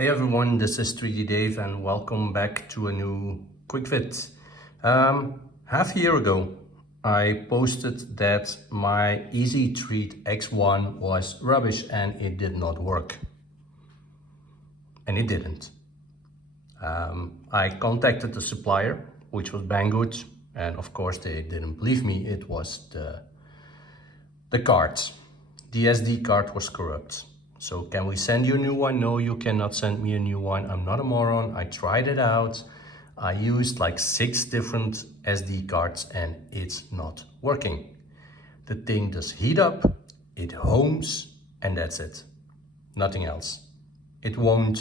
Hey everyone, this is 3D Dave and welcome back to a new quick vid. Half a year ago I posted that my Easythreed X1 was rubbish and it did not work. And it didn't. I contacted the supplier, which was Banggood, and of course they didn't believe me. It was the card. The SD card was corrupt. So can we send you a new one? No, you cannot send me a new one. I'm not a moron. I tried it out. I used like 6 different SD cards and it's not working. The thing does heat up, it homes, and that's it. Nothing else. It won't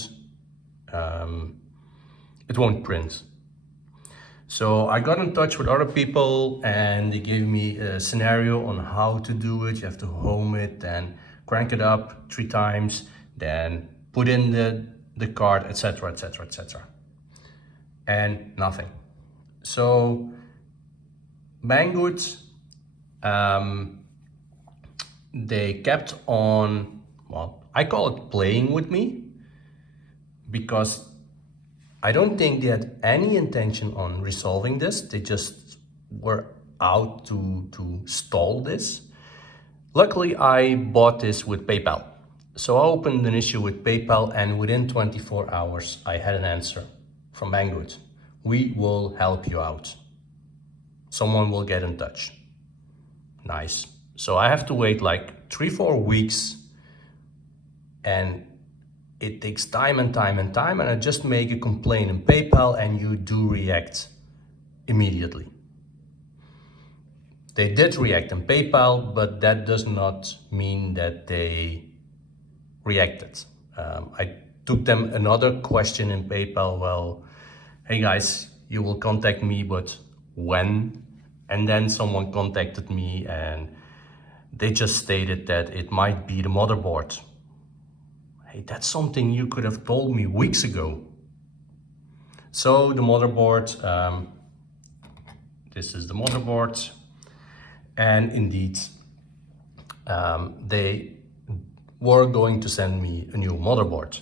print. So I got in touch with other people and they gave me a scenario on how to do it. You have to home it and crank it up 3 times, then put in the card, etc, etc, etc. And nothing. So Banggood, they kept on, well, I call it playing with me, because I don't think they had any intention on resolving this. They just were out to stall this. Luckily, I bought this with PayPal. So I opened an issue with PayPal and within 24 hours, I had an answer from Banggood. We will help you out. Someone will get in touch. Nice. So I have to wait like 3-4 weeks and it takes time and time and time, and I just make a complaint in PayPal and you do react immediately. They did react in PayPal, but that does not mean that they reacted. I took them another question in PayPal. Well, hey guys, you will contact me, but when? And then someone contacted me and they just stated that it might be the motherboard. Hey, that's something you could have told me weeks ago. So the motherboard, this is the motherboard. And indeed, they were going to send me a new motherboard.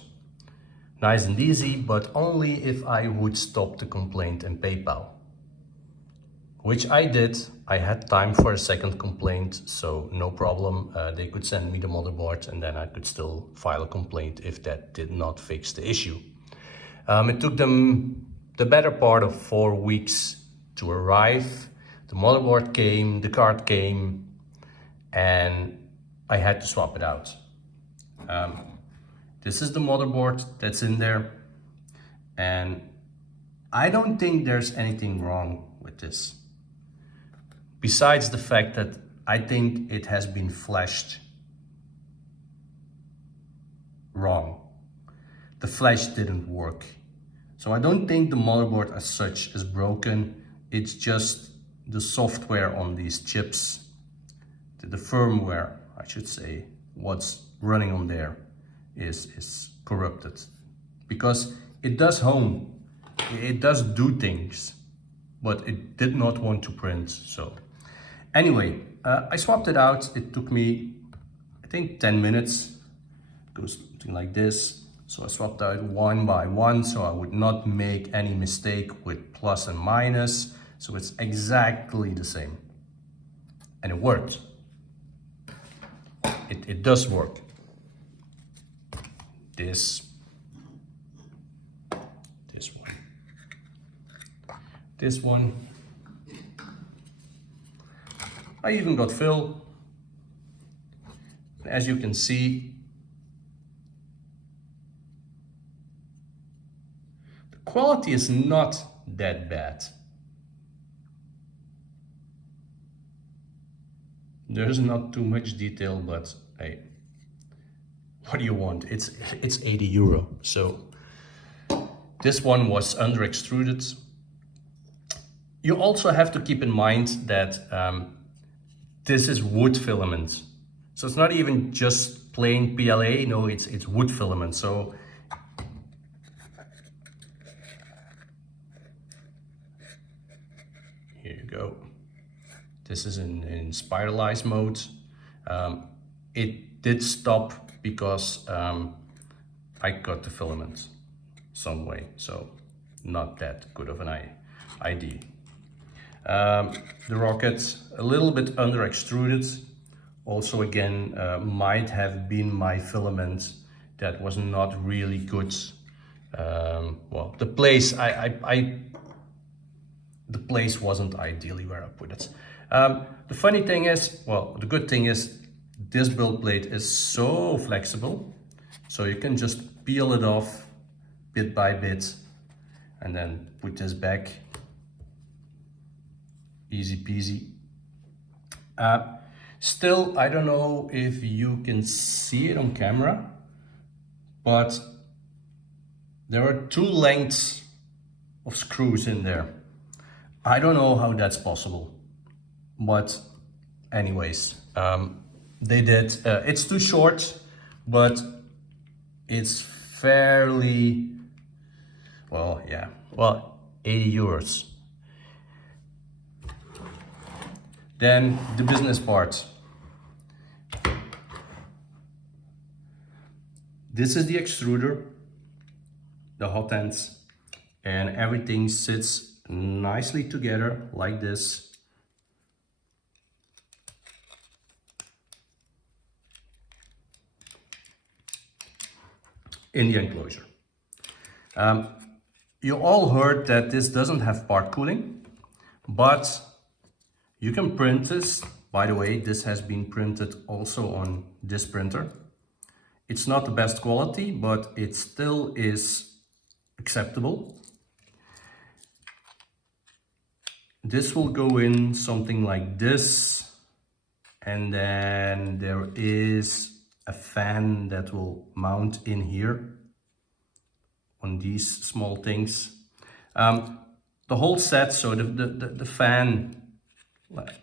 Nice and easy, but only if I would stop the complaint in PayPal. Which I did. I had time for a second complaint, so no problem. They could send me the motherboard and then I could still file a complaint if that did not fix the issue. It took them the better part of 4 weeks to arrive. The motherboard came, the card came, and I had to swap it out. This is the motherboard that's in there, and I don't think there's anything wrong with this. Besides the fact that I think it has been flashed wrong. The flash didn't work. So I don't think the motherboard as such is broken. It's just the software on these chips, the firmware, I should say, what's running on there is corrupted. Because it does home, it does do things, but it did not want to print. So anyway, I swapped it out. It took me, I think, 10 minutes. It goes something like this. So I swapped out one by one so I would not make any mistake with plus and minus. So it's exactly the same. And it worked. It does work. This one. I even got fill. As you can see, the quality is not that bad. There's not too much detail, but hey, what do you want? It's 80 euro. So this one was under extruded. You also have to keep in mind that this is wood filament. So it's not even just plain PLA, no, it's wood filament. So here you go. This is in spiralized mode. It did stop because I cut the filament some way, so not that good of an idea. The rocket a little bit under extruded. Also again, might have been my filament that was not really good. Well, the place the place wasn't ideally where I put it. The funny thing is, well, the good thing is this build plate is so flexible, so you can just peel it off bit by bit and then put this back. Easy peasy. Still, I don't know if you can see it on camera, but there are 2 lengths of screws in there. I don't know how that's possible, but anyways, they did. It's too short, but it's fairly, well, yeah, well, 80 euros. Then the business part. This is the extruder, the hot ends, and everything sits nicely together like this. In the enclosure. You all heard that this doesn't have part cooling, but you can print this. By the way, this has been printed also on this printer. It's not the best quality, but it still is acceptable. This will go in something like this, and then there is a fan that will mount in here on these small things. The whole set, so the fan,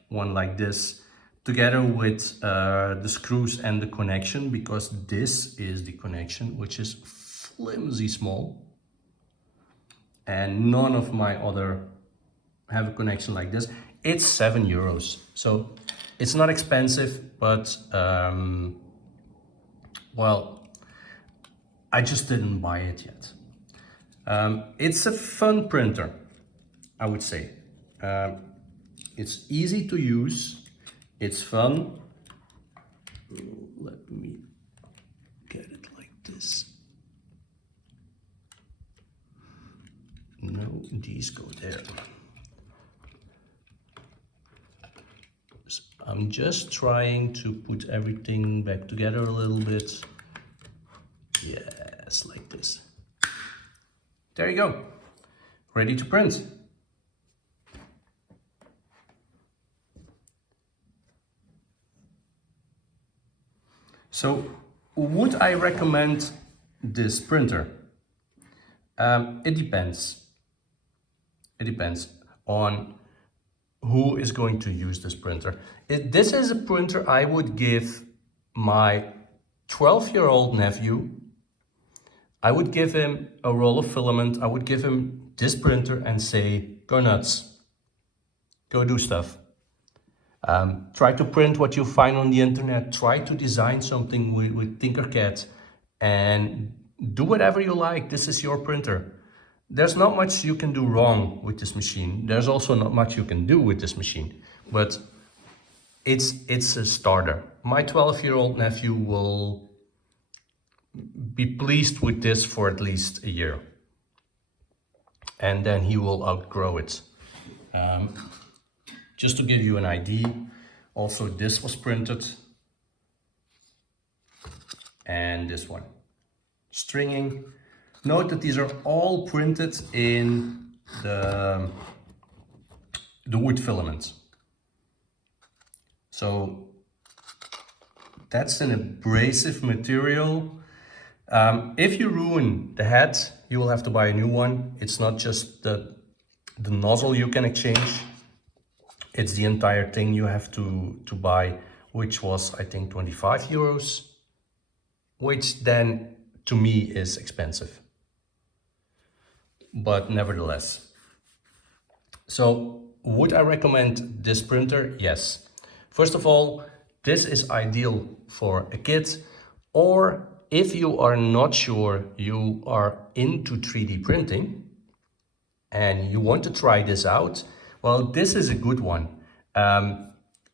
one like this, together with the screws and the connection, because this is the connection, which is flimsy small, and none of my other have a connection like this. It's 7 euros, so it's not expensive, but well, I just didn't buy it yet. It's a fun printer, I would say. It's easy to use, it's fun. Let me get it like this. No, these go there. So I'm just trying to put everything back together a little bit. Yes, like this. There you go. Ready to print. So, would I recommend this printer? It depends. It depends on who is going to use this printer. This is a printer I would give my 12-year-old nephew. I would give him a roll of filament. I would give him this printer and say, go nuts, go do stuff. Try to print what you find on the internet. Try to design something with Tinkercad and do whatever you like. This is your printer. There's not much you can do wrong with this machine. There's also not much you can do with this machine, but it's a starter. My 12-year-old nephew will be pleased with this for at least a year, and then he will outgrow it. Just to give you an idea, also this was printed, and this one. Stringing. Note that these are all printed in the wood filament. So that's an abrasive material. If you ruin the head, you will have to buy a new one. It's not just the nozzle you can exchange. It's the entire thing you have to buy, which was, I think, 25 euros, which then to me is expensive. But nevertheless. So would I recommend this printer? Yes. First of all, this is ideal for a kid, or if you are not sure you are into 3D printing and you want to try this out, well, this is a good one.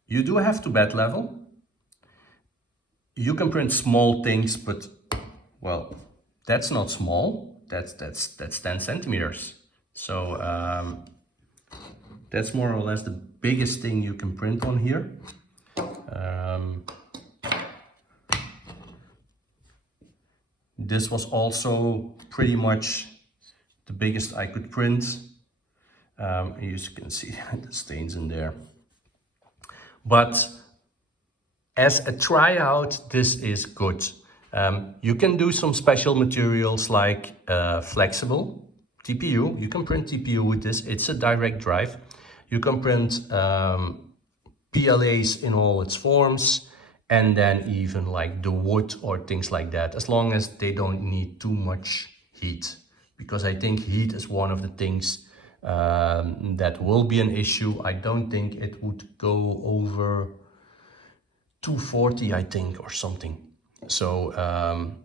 You do have to bed level. You can print small things, but well, that's not small. That's 10 centimeters. So that's more or less the biggest thing you can print on here. This was also pretty much the biggest I could print. You can see the stains in there. But as a tryout, this is good. You can do some special materials like flexible TPU. You can print TPU with this. It's a direct drive. You can print PLAs in all its forms, and then even like the wood or things like that, as long as they don't need too much heat. Because I think heat is one of the things that will be an issue. I don't think it would go over 240, I think, or something. So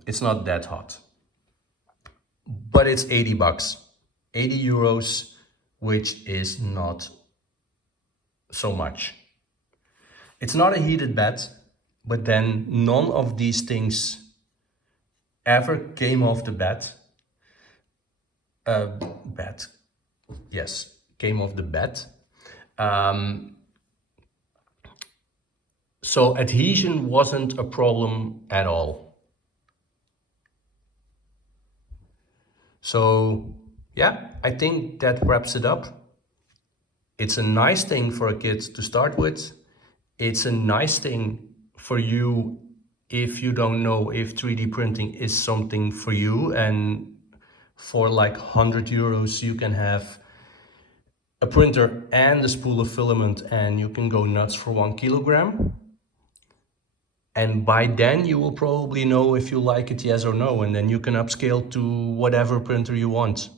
it's not that hot. But it's 80 bucks, 80 euros, which is not so much. It's not a heated bed, but then none of these things ever came off the bed. Came off the bed. So adhesion wasn't a problem at all. So yeah, I think that wraps it up. It's a nice thing for a kid to start with. It's a nice thing for you if you don't know if 3D printing is something for you, and for like 100 euros you can have a printer and a spool of filament and you can go nuts for 1 kilogram. And by then you will probably know if you like it, yes or no, and then you can upscale to whatever printer you want.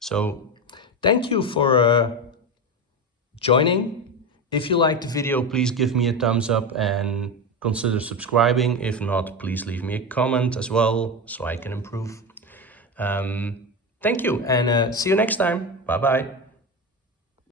So thank you for joining. If you liked the video, please give me a thumbs up and consider subscribing. If not, please leave me a comment as well so I can improve. Thank you, and see you next time. Bye bye.